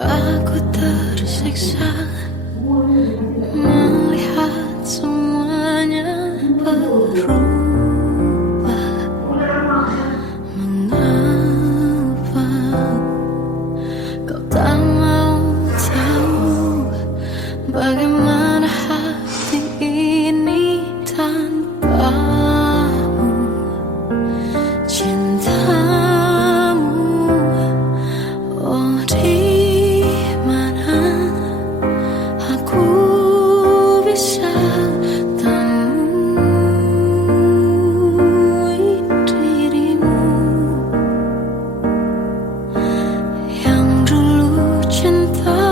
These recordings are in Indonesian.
Aku tersiksa melihat semuanya berubah. Mengapa kau tak mau tahu bagaimana hati ini tanpamu? Cintamu, oh di mana aku bisa temui dirimu yang dulu cinta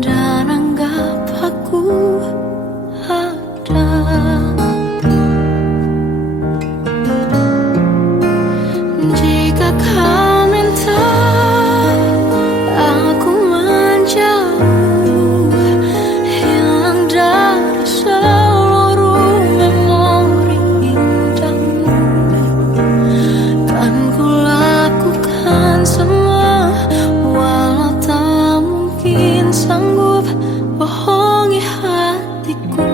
dan anggap aku ada. Jika kau minta aku menjauh, hilang dari seluruh memori indahmu, kan ku lakukan semua, walau tak mungkin sanggup bohongi hatiku.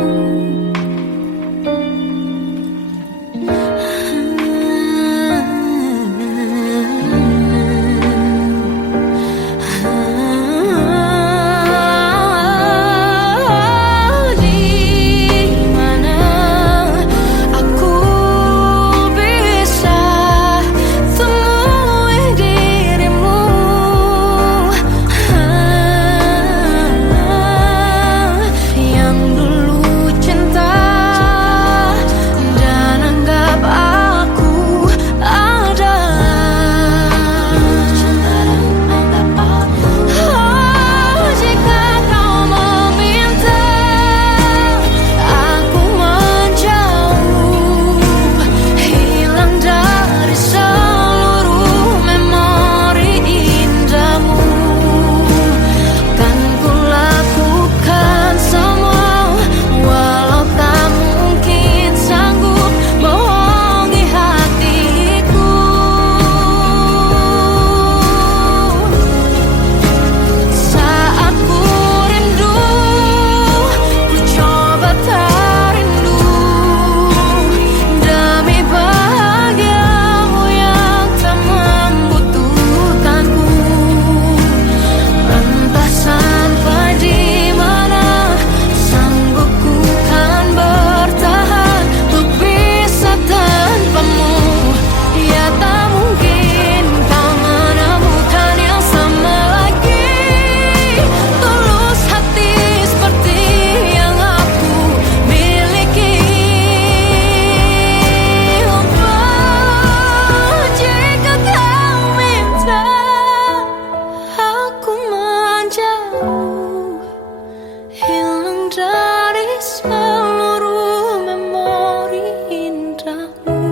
Hilang dari seluruh memori indahmu,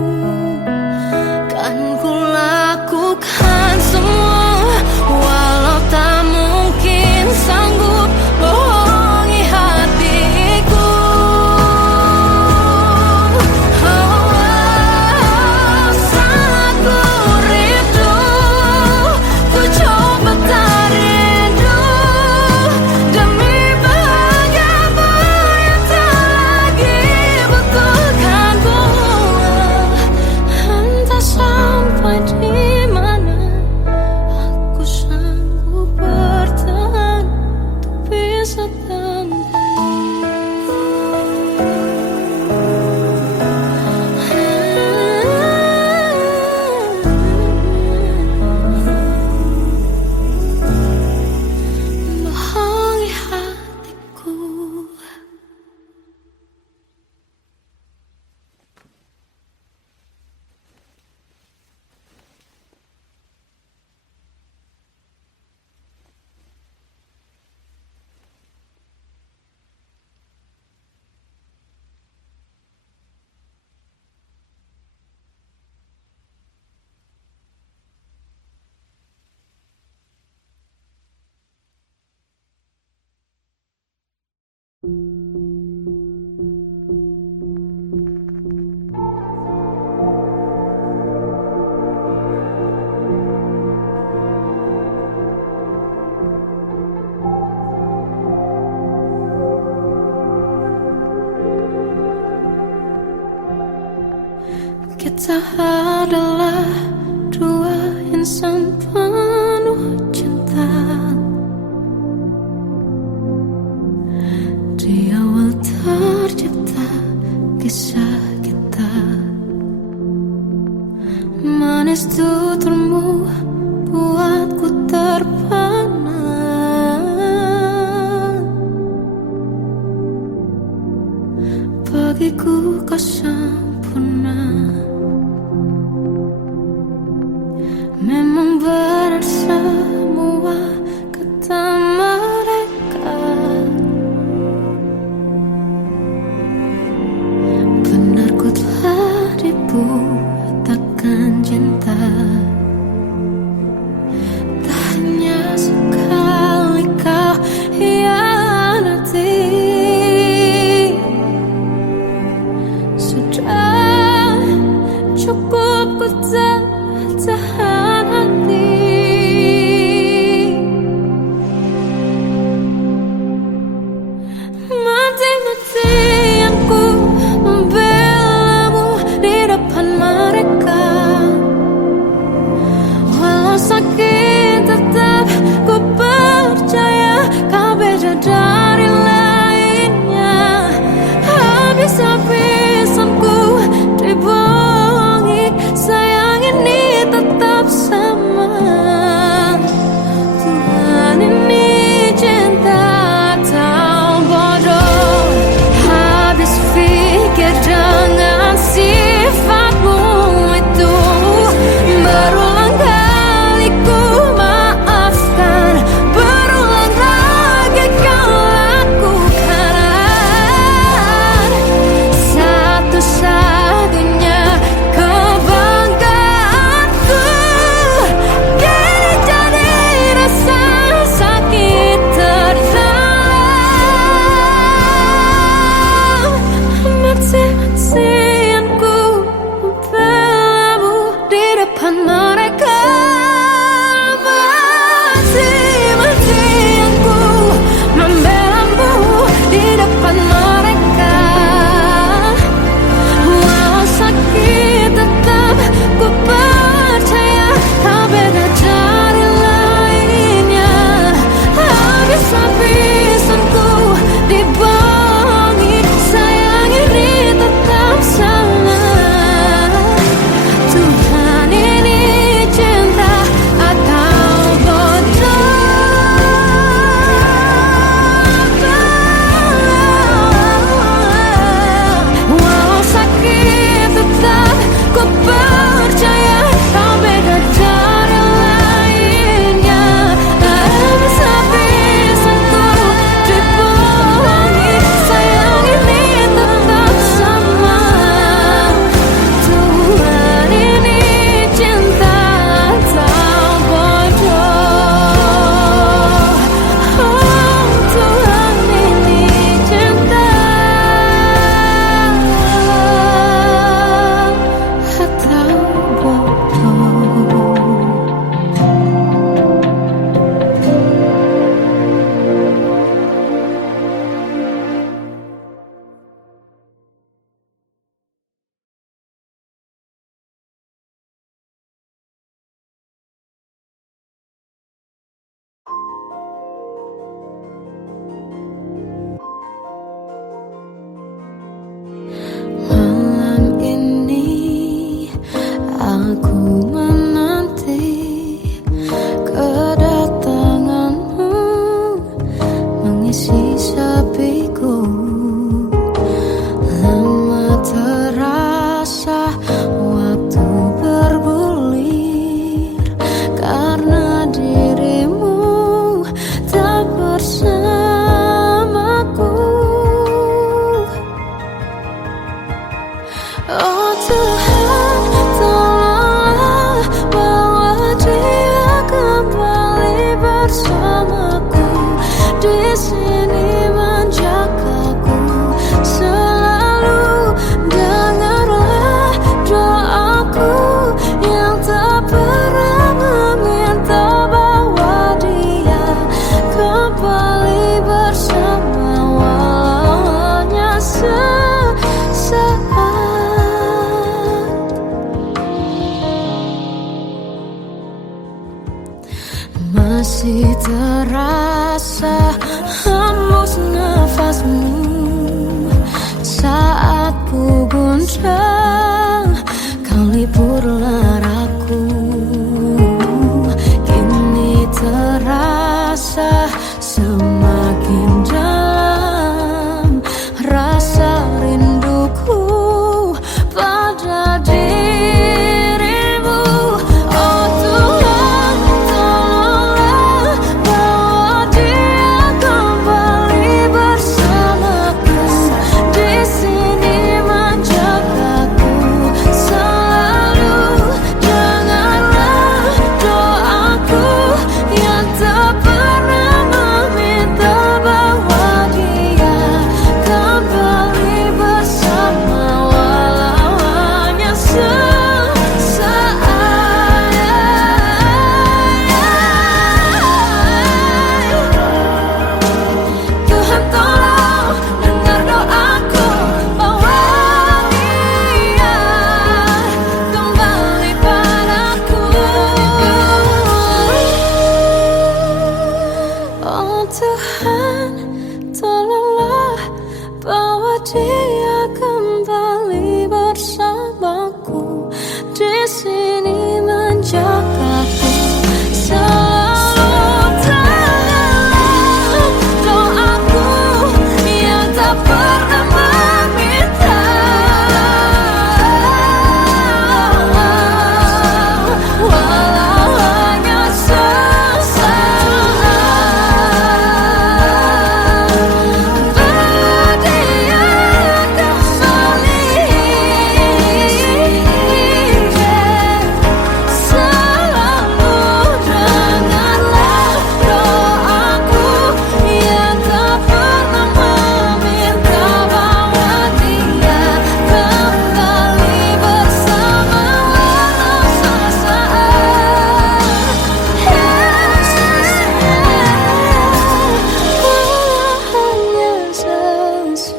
kan ku lakukan semua, walau tak mungkin sanggup bohongi hatiku. Saat ku rindu, ku coba tak rindu demi sampai di mana aku sanggup bertahan untuk bisa bohongi hatiku. Kita adalah dua insan penuh cinta. Di awal tercipta kisah kita, manis tuturmu buatku terpana. Bagiku kau sempurna. Memang benar semua kata mereka, benar ku telah dibutakan cinta. Tak hanya sekali kau hianati, sudah cukup ku tahan hati. Mati-matian ku membelamu di depan mereka. Walau sakit tetap ku percaya kau beda dari lainnya. Habis-habisan ku dibohongi, sayang ini tetap sama. Tuhan ini cinta atau bodoh. Habis pikir dengan sifatmu itu, berulang kali ku maafkan, berulang lagi kau lakukan. Satu-satunya kebanggaanku kini jadi rasa sakit terdalam. Mati-matian ku membelamu di depan mereka. Mati-matian ku membelamu di depan mereka. Walau sakit tetap ku percaya kau beda dari lainnya. Habis-habisan ku dibohongi, sayang ini tetap sama. Tuhan ini cinta atau bodoh. Walau sakit tetap ku percaya kau beda dari lainnya. Habis-habisan ku dibohongi, sayang ini tetap sama. Tuhan ini cinta atau bodoh. Oh, Tuhan ini cinta atau bodoh. Malam ini aku menanti kedatanganmu mengisi sepiku. Lama terasa waktu bergulir karena dirimu tak bersamaku. Oh Tuhan, tolonglah dia kembali bersamaku di sini menjagaku. Selalu dalam doaku yang tak pernah meminta, walau hanya sesaat, berdia kembali. Selalu dengarlah doaku yang tak pernah meminta, bahwa dia kembali bersama walau sesaat. Walau hanya sesaat.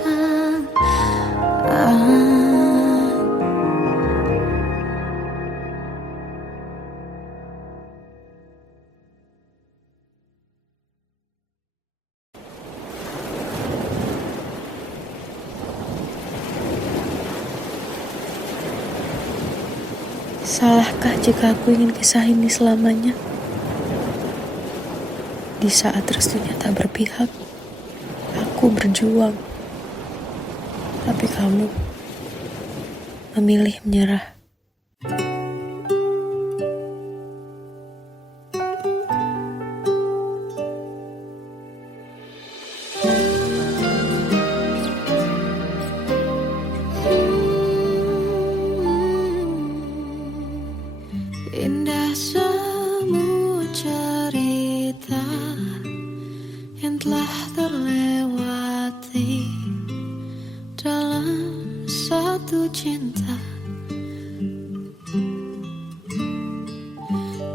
Salahkah jika aku ingin kisah ini selamanya? Di saat restunya tak berpihak, aku berjuang. Tapi kamu memilih menyerah. Indah semua cerita yang telah terlewati dalam satu cinta.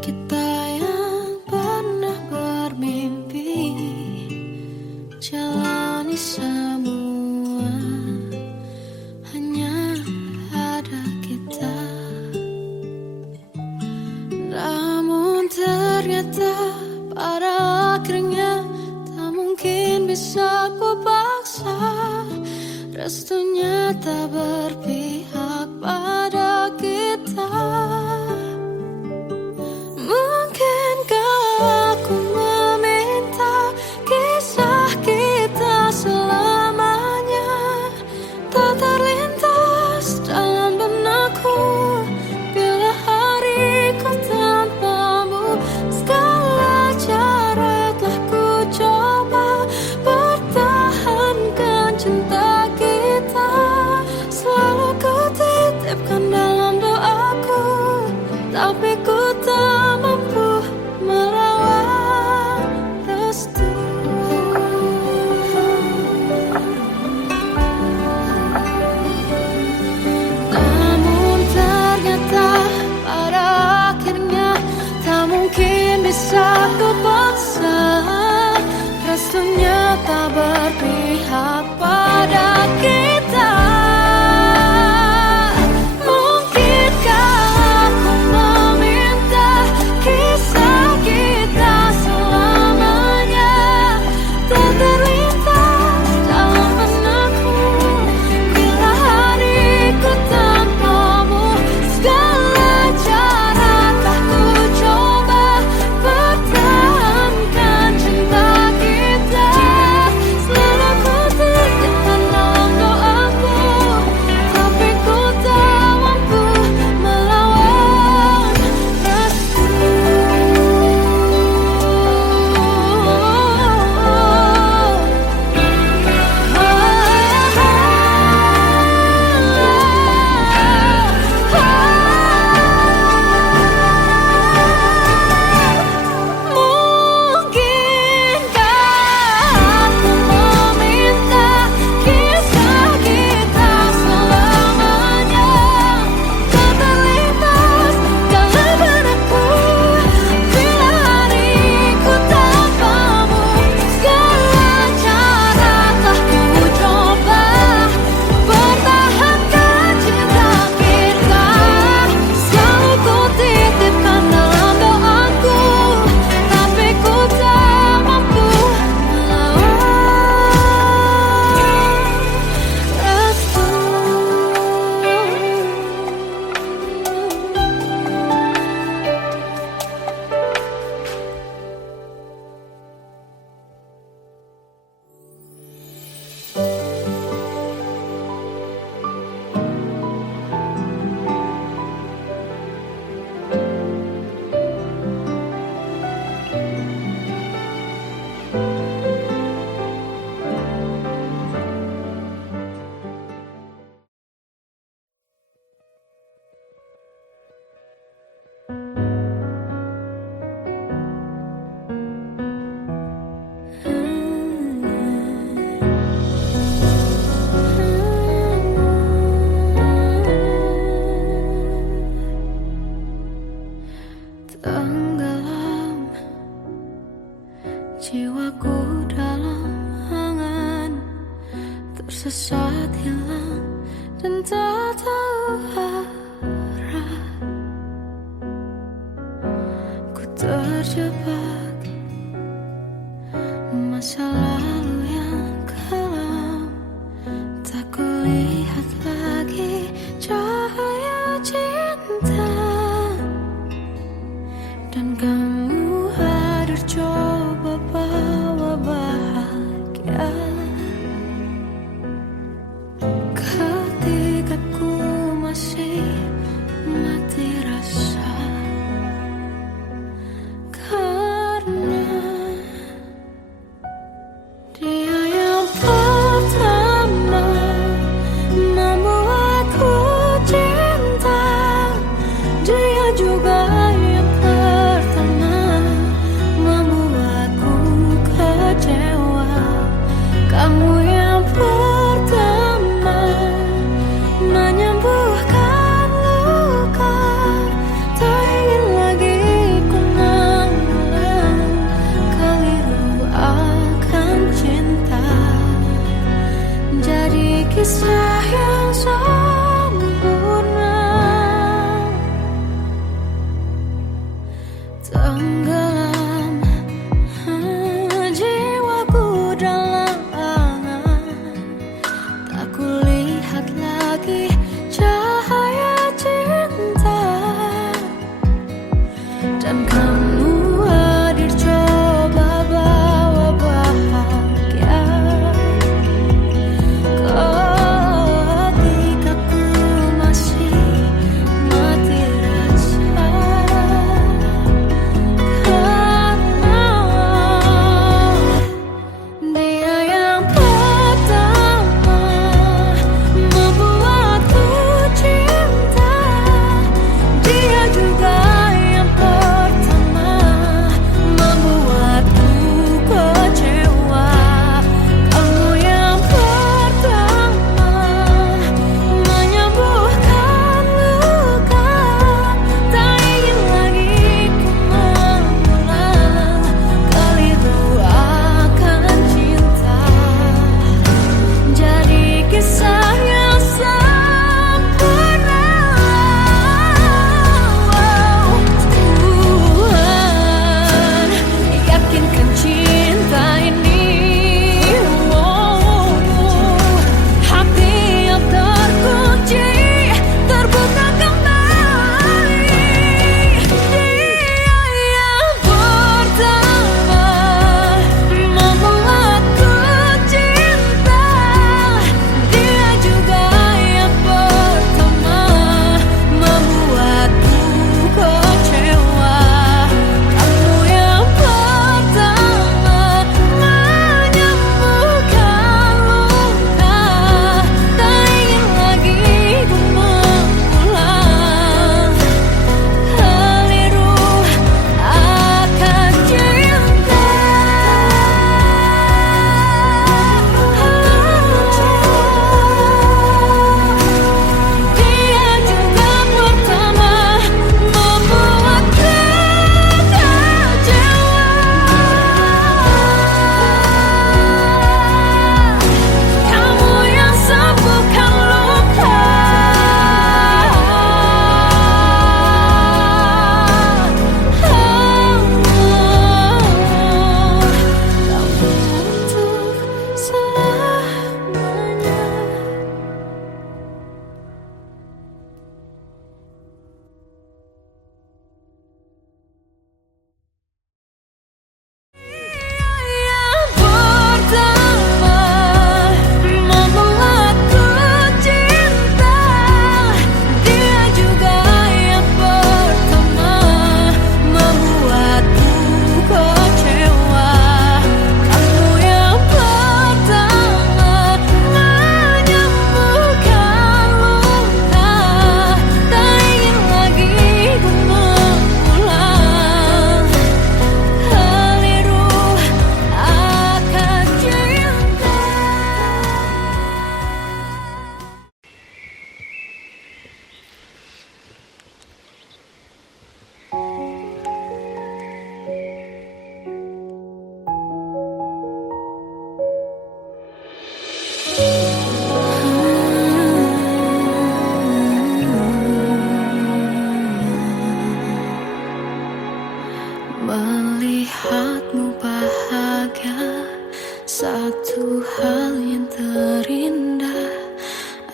Kita yang pernah bermimpi jalani semua, hanya ada kita. Namun ternyata pada akhirnya tak mungkin bisa ku paksa, restunya tak berpihak pada kita. Mungkinkah aku meminta kisah kita selamanya tak terlintas dalam benakku bila hariku tanpamu. Segala cara telah ku coba pertahankan cinta kita, selalu ku cepat hilang dan tak tahu arah. Ku terjebak masa lalu yang kelam, tak kulihat lagi cahaya cinta. Dan kamu hadir coba bawa bahagia ketika ku masih mati rasa. Karena dia yang pertama membuatku cinta, dia juga yang pertama membuatku kecewa. Kamu yang pertama menyembuhkan luka, tak ingin lagi ku mengulang keliru akan cinta. Jadi kisah yang sempurna, tenggelam jiwaku dalam angan, tak kulihat lagi cahaya cinta. Dan kamu hadir coba bawa bahagia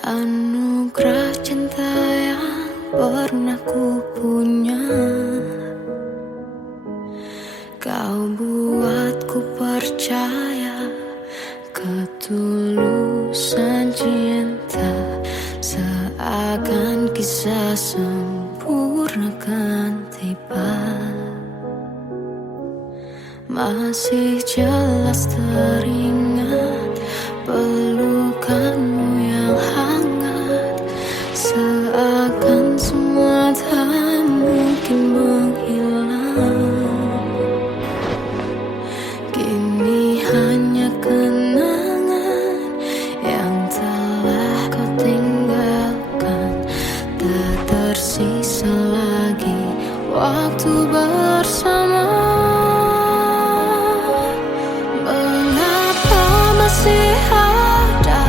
Anugerah cinta yang pernah ku punya, kau buatku percaya ketulusan cinta, seakan kisah sempurna kan tiba. Masih jelas teringat pelukanmu yang hangat, seakan semua tak mungkin menghilang. Kini hanya kenangan yang telah kau tinggalkan, tak tersisa lagi waktu bersama. Masih ada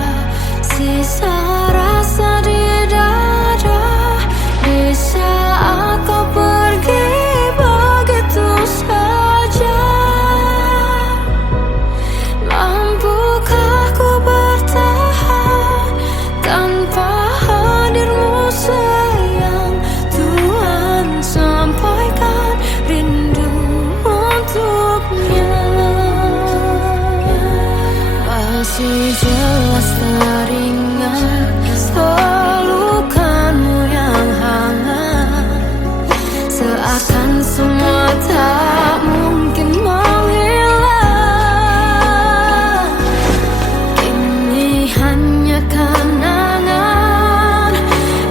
sisa rasa di dada di saat kau pergi begitu saja. Mampukah ku bertahan tanpa hadirmu sayang? Tuhan sampaikan rindu untuknya. Masih jelas teringat pelukanmu yang hangat, seakan semua tak mungkin menghilang. Kini hanya kenangan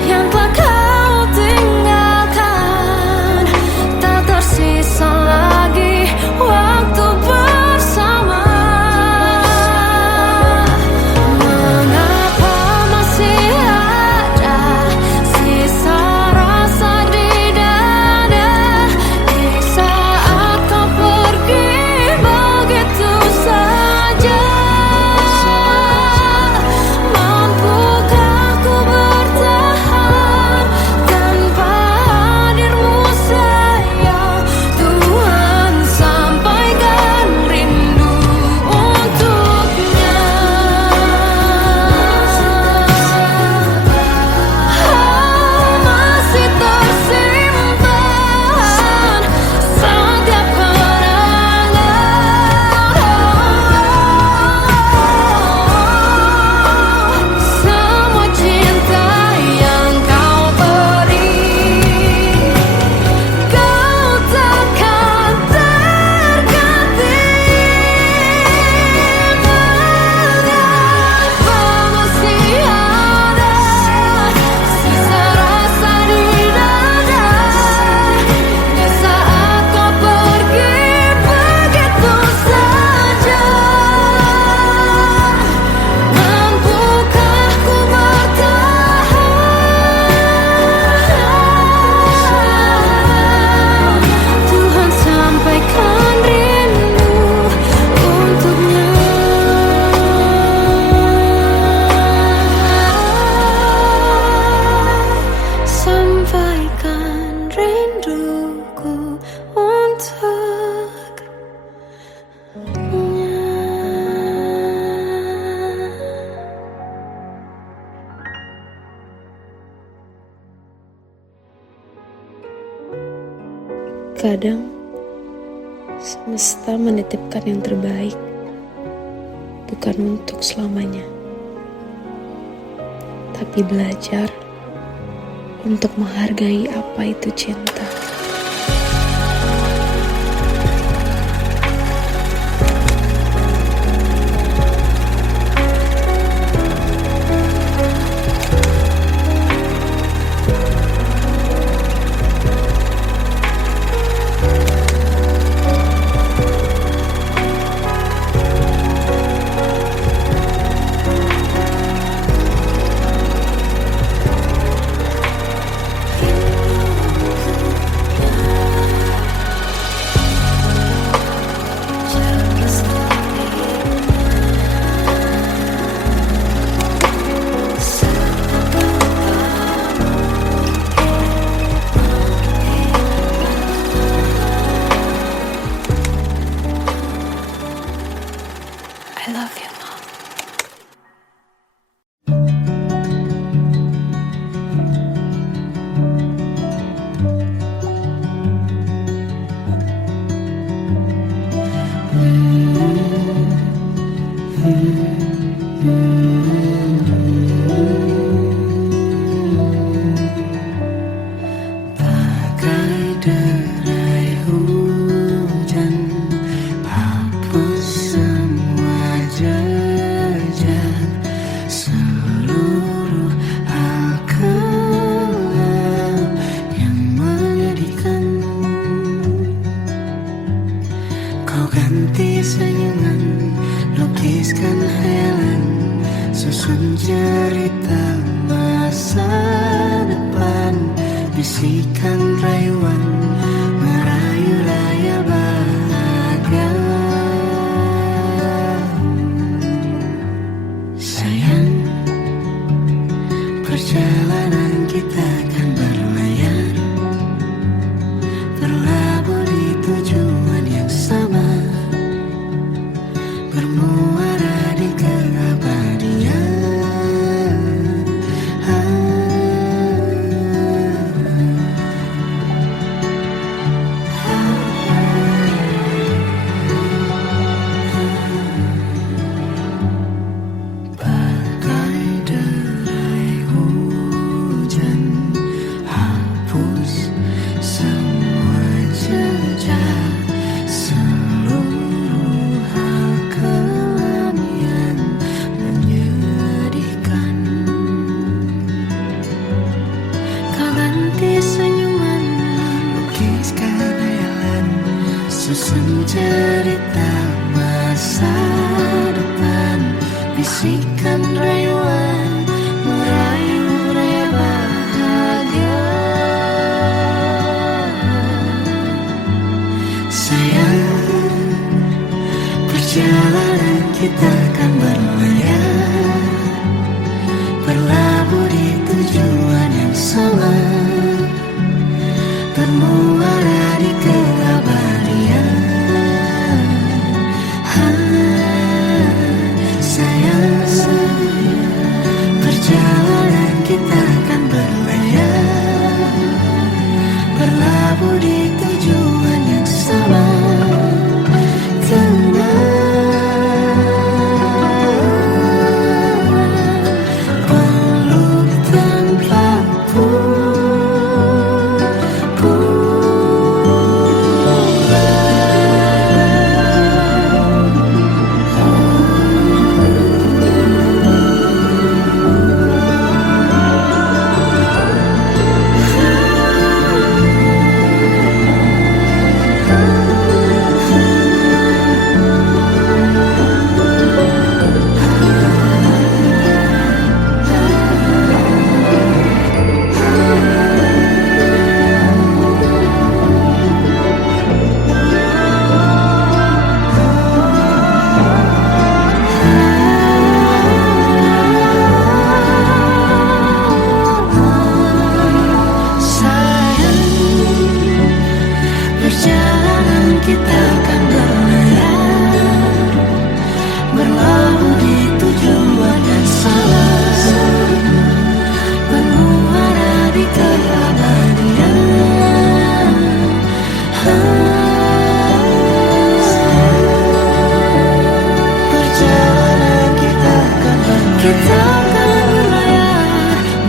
yang telah kau tinggalkan, tak tersisa lagi waktu bersama. Kadang semesta menitipkan yang terbaik, bukan untuk selamanya, tapi belajar untuk menghargai apa itu cinta. Perjalanan kita kan berlayar, berlabuh di tujuan yang sama, bermuara di keabadian. Bagai derai hujan, hapus semua jejak, seluruh hal kelam yang menyedihkan. Kau ganti senyuman, lukiskan hayalan, susun cerita masa depan, bisikan rayuan, merayu raya bahagia. Sayang, perjalanan kita kan berlayar, berlabuh di tujuan yang sama, bermuara di keabadian. Sayang, perjalanan kita kan berlayar, berlabuh di tujuan yang sama. Peluk tanpaku perjalanan kita kan berlayar, berlabuh di tujuan yang sama, bermuara di keabadian. Perjalanan kita kan berlayar,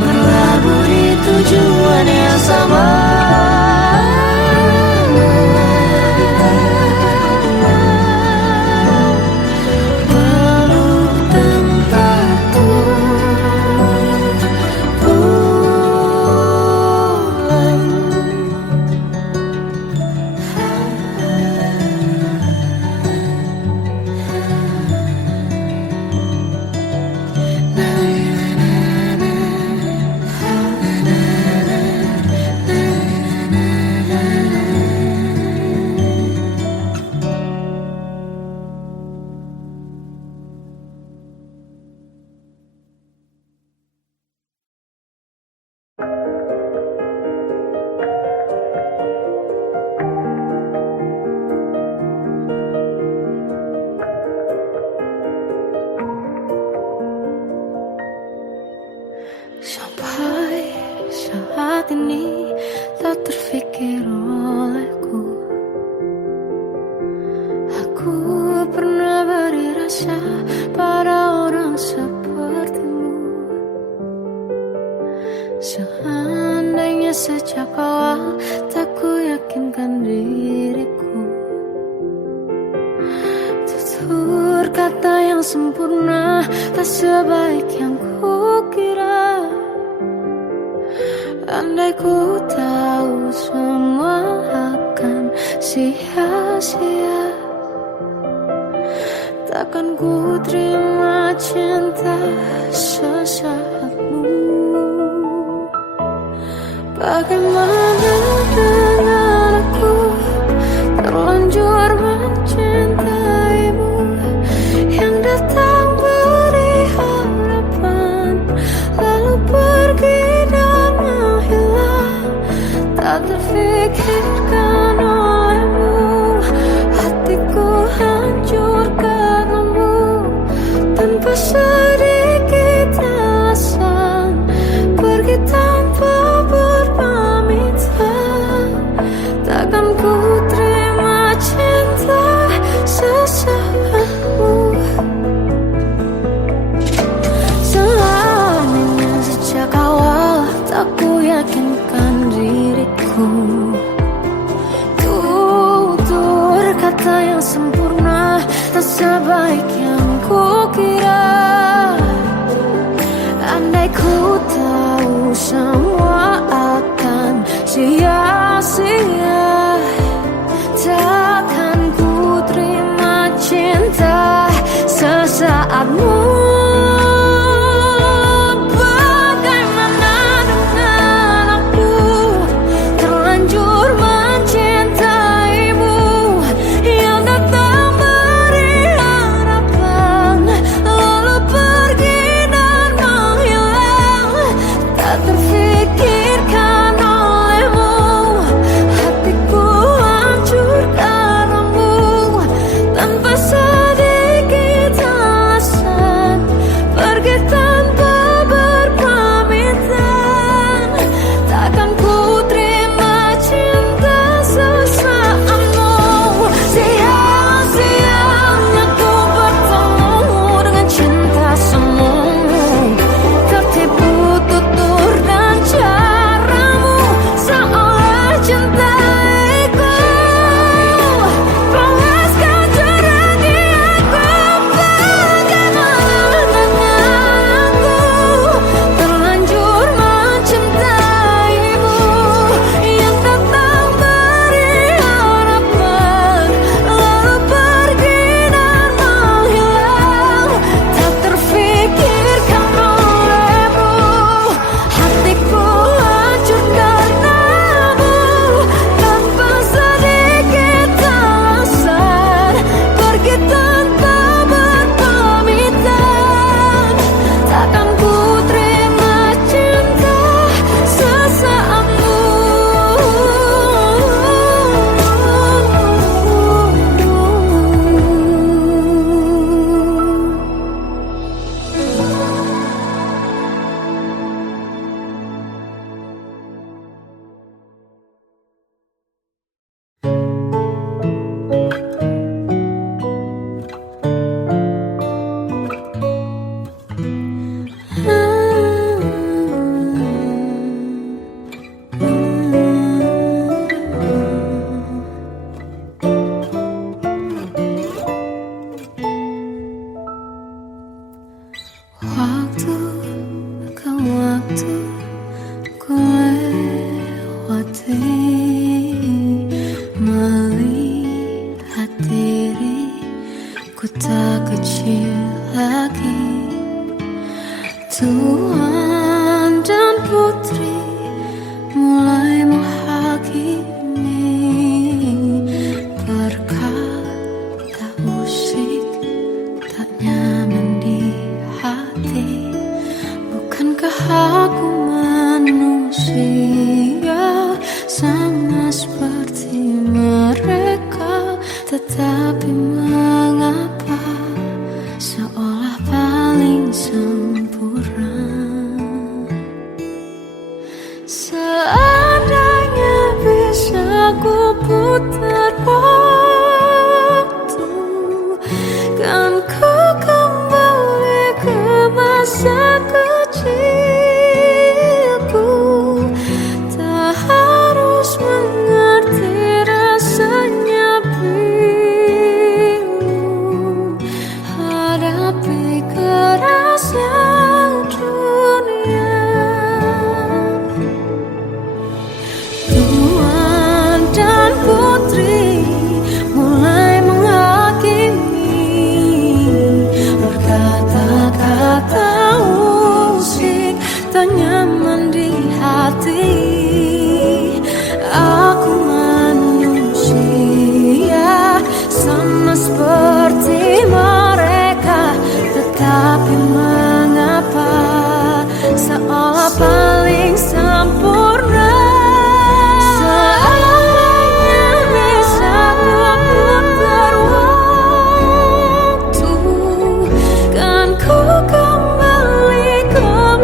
berlabuh di tujuan yang sama. Sampai saat ini tak terfikir olehku, aku pernah beri rasa pada orang sepertimu. Seandainya sejak awal tak ku yakinkan diriku, tutur kata yang sempurna tak sebaik yang ku kira. Andai ku tahu semua akan sia-sia, takkan ku terima cinta sesaatmu. Bagaimana dengan aku terlanjur mencintaimu, yang datang beri harapan lalu pergi terfikirkan olehmu, hatiku hancur karenamu, tanpa sedikit alasan, pergi tanpa berpamitan. Takkan ku terima cinta sesaatmu. Selamanya sejak awal tak ku yakinkan diriku, tutur kata yang sempurna tak sebaik yang ku kira. Andai ku tahu semua akan sia-sia, takkan ku terima cinta sesaatmu. Bagaimana dengan aku, terlanjur mencintaimu, yang datang beri harapan, lalu pergi dan menghilang. Tak terfikirkan olehmu, hatiku hancur karenamu, tanpa sedikit alasan, pergi tanpa berpamitan. Takkan ku terima cinta sesaatmu. Sia-sianya ku bertemu dengan cinta semu, tertipu tutur dan caramu, seolah cintaiku panaskan jurang di aku. Bagaimana dengan aku, terlanjur mencintaimu, yang datang beri harapan, lalu pergi dan menghilang. Tak terfikirkan olehmu, hatiku hancur karenamu, tanpa sedikit alasan, pergi tanpa berpamitan. Takkan ku terima cinta sesaatmu. Waktu ke waktu ku lewati, melihat diriku tak kecil lagi. Tuan dan putri mulai menghakimi, berkata usik tak nyaman di hati. Bukankah aku manusia sama seperti mereka, tetapi mengapa seolah paling sempurna? Seandainya bisa ku putar waktu, kan ku kembali ke masa kecilku. Tak harus mengerti rasanya bingung hadapi kerasnya dunia. Tuan dan putri mulai menghakimi, berkata-kata usik tak nyaman di hati. Aku manusia sama seperti mereka, tetapi mengapa seolah paling sempurna?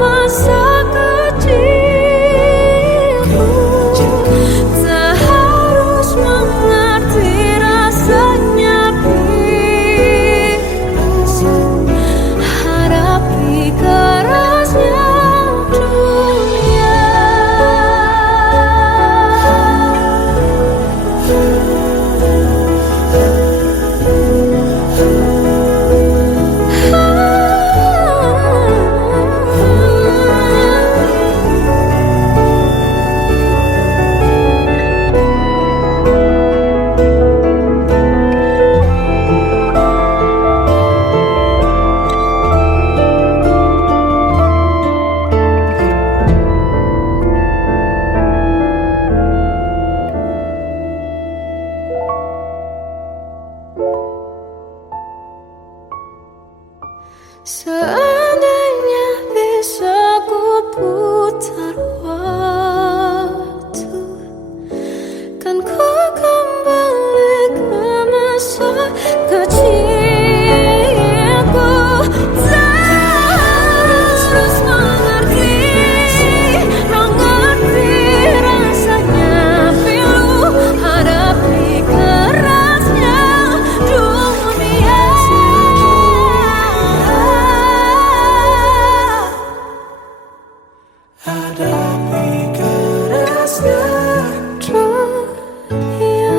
masa kecilku. Tak harus mengerti rasanya biru, hadapi kerasnya dunia. Seandainya bisa ku putar waktu, kan ku kembali ke masa kecilku. Tak harus mengerti rasanya pilu, hadapi kerasnya dunia. Hadapi kerasnya dunia.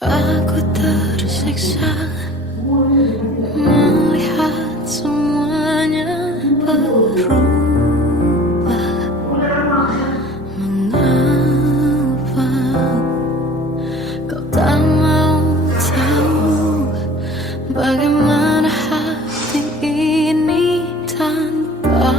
Aku tersiksa melihat semuanya berubah. Mengapa kau tak mau tahu bagaimana hati ini tanpa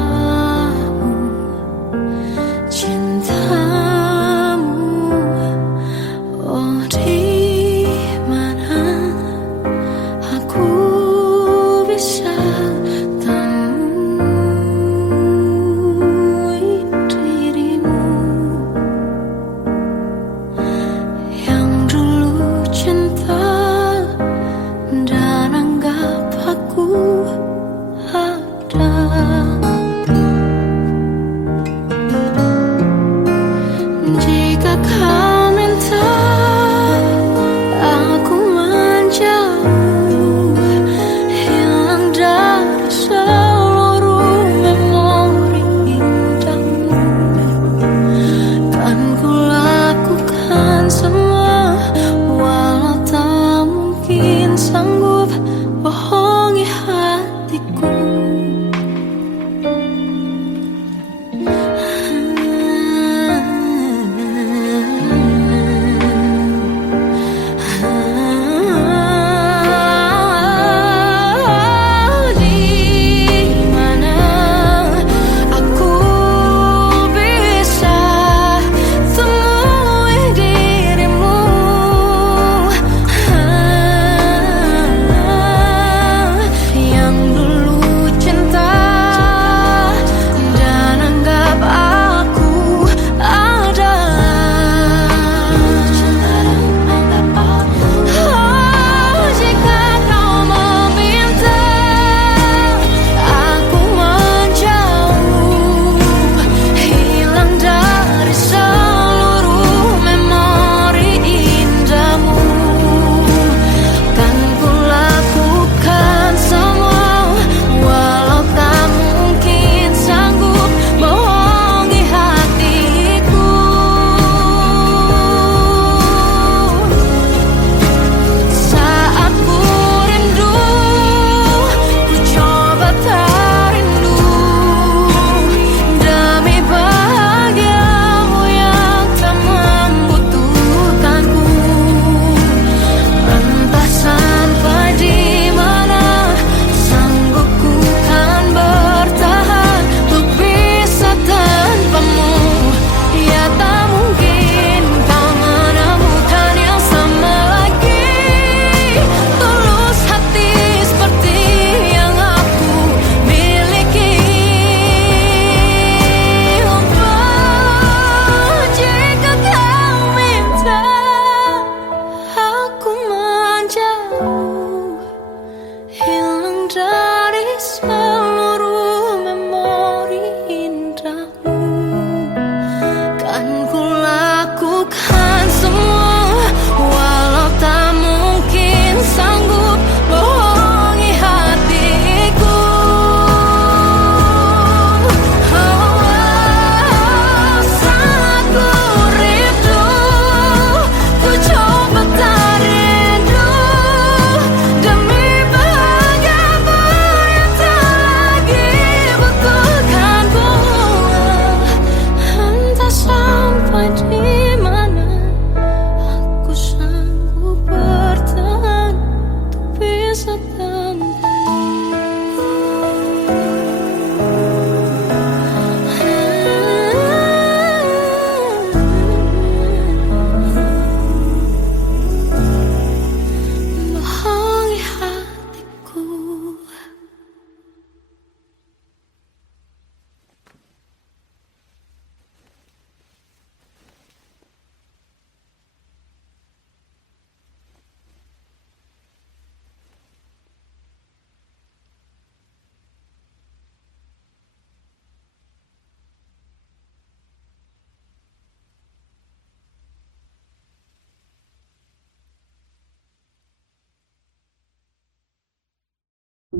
Kita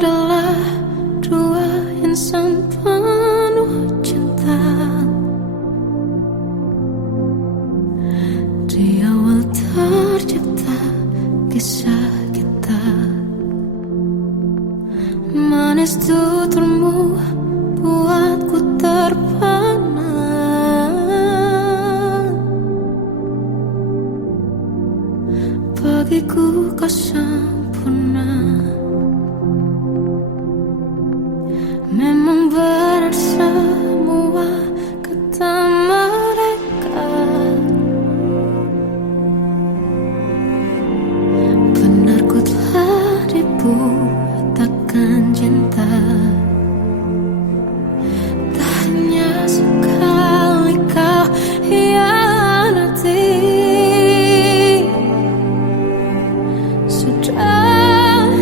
adalah dua insan penuh cinta. Di awal tercipta kisah kita. Manis tuturmu buatku terpana. Bagiku kau sempurna. Memang berat semua kata mereka. Benar ku telah dibutakan cinta. Tak hanya sekali kau hianati. Sudah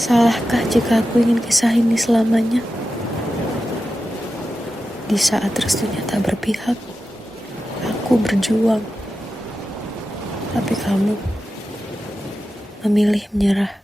Salahkah jika aku ingin kisah ini selamanya? Di saat restunya tak berpihak, aku berjuang. Tapi kamu memilih menyerah.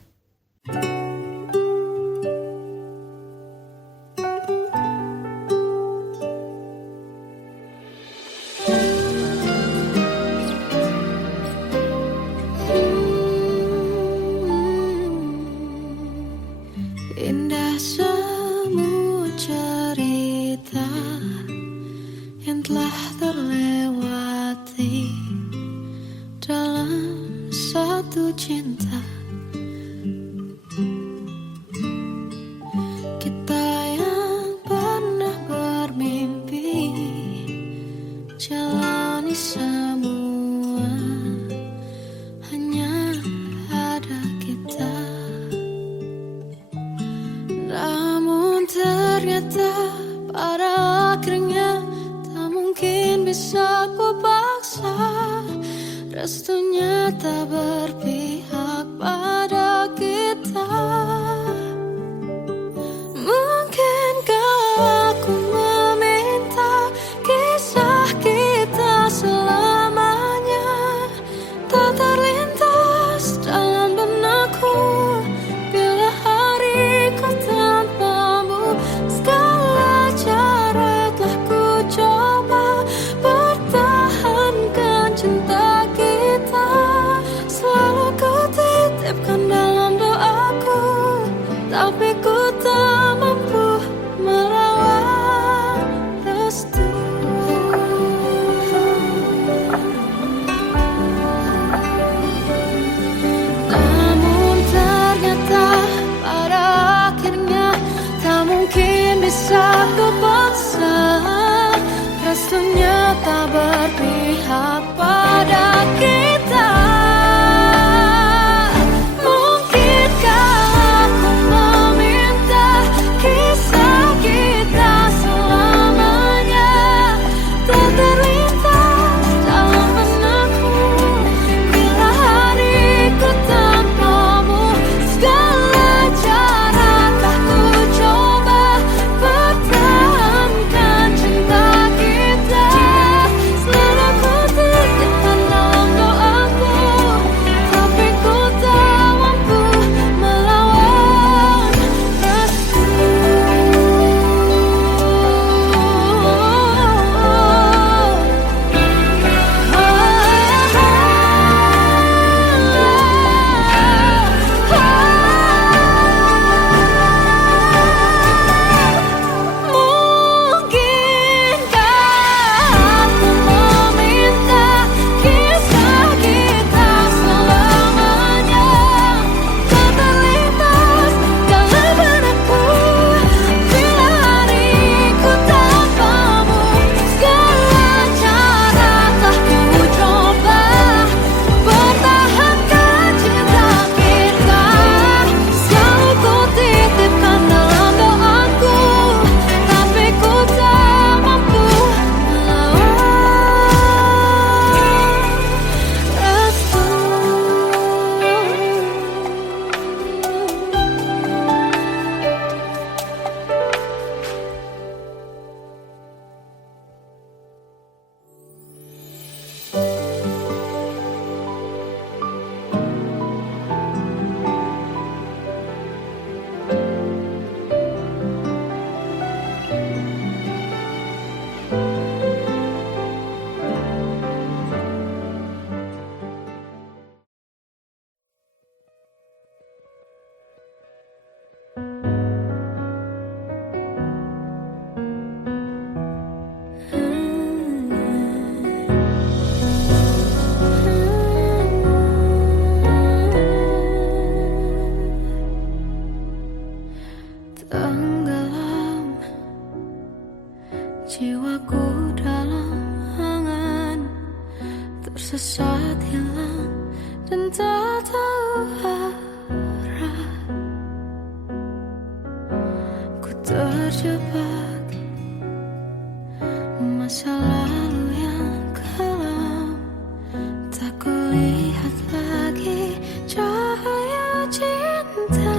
Indah semua cerita yang telah terlewati dalam satu cinta. Kita yang pernah bermimpi jalani semua, hanya ada kita. Namun ternyata pada akhirnya tak mungkin bisa ku paksa. Restunya tak berpihak pada kita. Mungkinkah aku meminta kisah kita selamanya tak terlintas dalam benakku bila hariku tanpamu. Segala cara telah ku coba pertahankan cinta kita. Selalu ku titipkan dalam doaku, tapi ku tak mampu merawat restu. Namun ternyata pada akhirnya tak mungkin bisa ku paksa. Restunya tak berpihak pada kita. Mungkinkah aku meminta kisah kita selamanya tak terlintas dalam benakku bila hariku tanpamu. Segala cara telah ku coba pertahankan cinta kita. Selalu ku titipkan dalam doaku, tapi ku tak mampu melawan restu. Mungkinkah aku meminta kisah kita selamanya tak terlintas dalam benakku bila hariku tanpamu. Segala cara telah ku coba pertahankan cinta kita. Selalu ku titipkan dalam doaku, tapi ku tak mampu melawan restu. Tenggelam jiwaku dalam angan, tersesat hilang dan tak tahu arah. Ku terjebak masa lalu yang kelam, tak kulihat lagi cahaya cinta.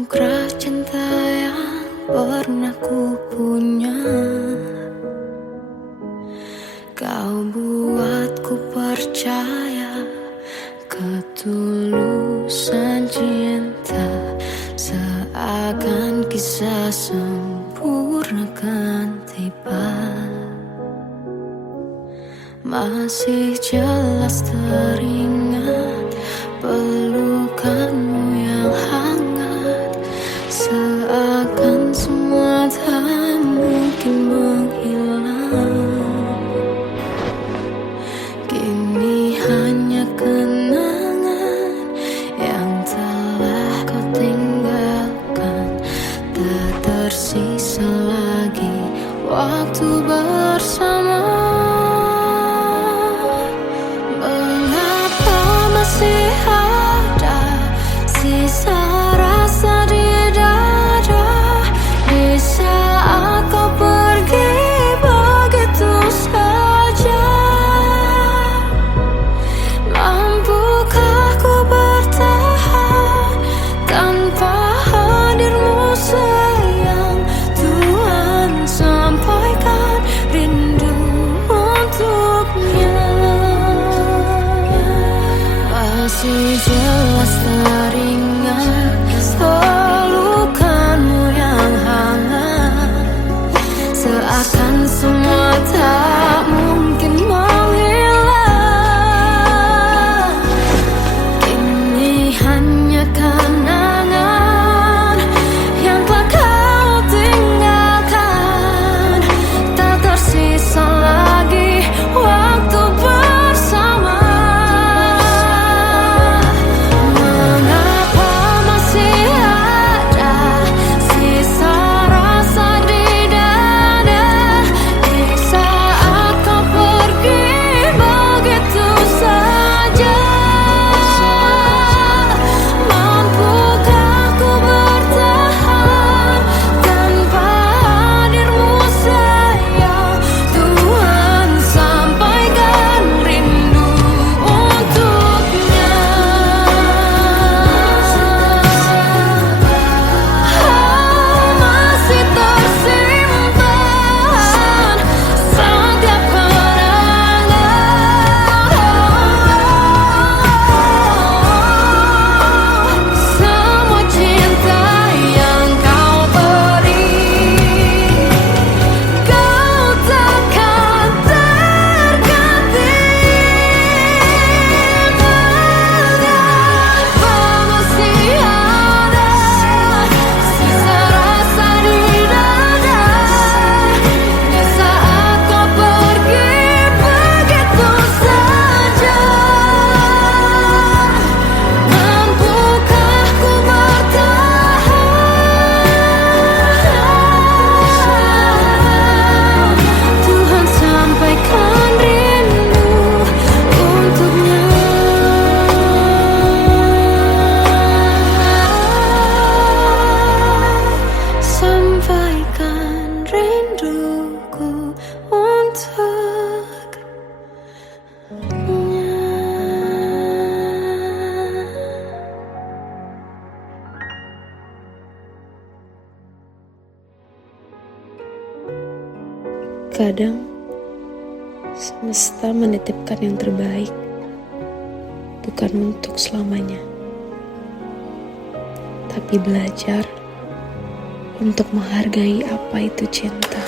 anugerah cinta yang pernah ku punya. Kau buatku percaya ketulusan cinta, seakan kisah sempurna kan tiba. Masih jelas teringat pelukanmu yang hangat, seakan semua tak mungkin menghilang. Kini hanya kenangan yang telah kau tinggalkan, tak tersisa lagi waktu bersama. Masih ada sisa rasa di dada di saat kau pergi begitu saja. Mampukah ku bertahan tanpa hadirmu sayang? Tuhan sampaikan rindu untuknya. Masih jelas teringat pelukanmu yang hangat, seakan semua tak mungkin menghilang. Kini hanya kenangan yang telah kau tinggalkan, tak tersisa lagi waktu bersama. Sampaikan rinduku untuknya. Kadang semesta menitipkan yang terbaik, bukan untuk selamanya, tapi belajar untuk menghargai apa itu cinta.